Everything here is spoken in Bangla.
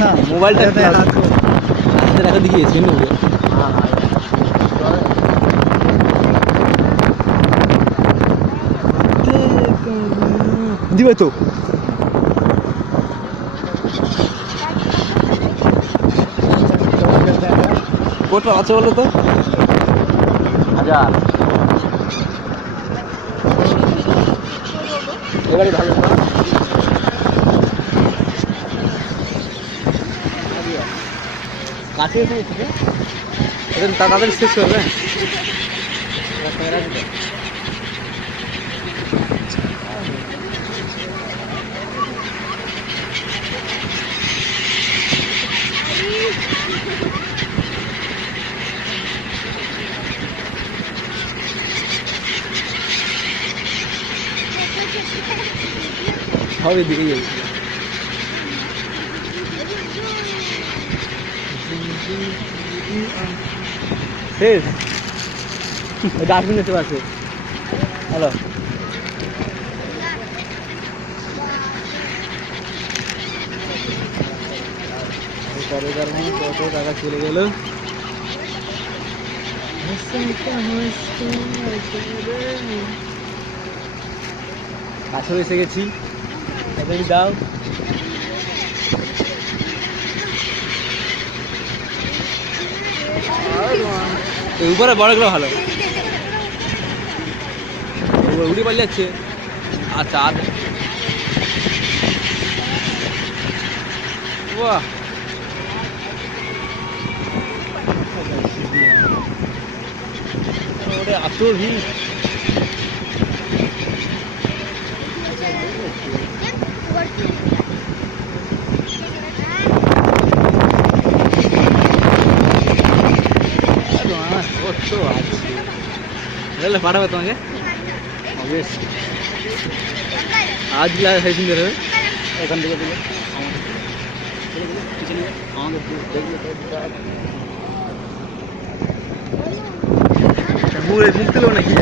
না মোবাইলটা দেখা দেখিয়েছি দিবে তো কটা আছে বলো তো 1000 এবারে ভালো না কাছে এসে গেছে এদের তাড়াতাড়ি শেষ করবে হবে দিকে যাই শেষ ডাস্টবিনে চলে আসে হ্যালো কত টাকা চলে গেল কাছে এসে গেছি তাড়াতাড়ি দাও উপরে বড়গুলো ভালো উড়ে পালিয়ে যাচ্ছে আচ্ছা আর বাহ ওটা এত ভিড় পাঠাবে তোমাকে আজ সেই সুন্দর হবে এখান থেকে দিলে মুখ তুলো নাকি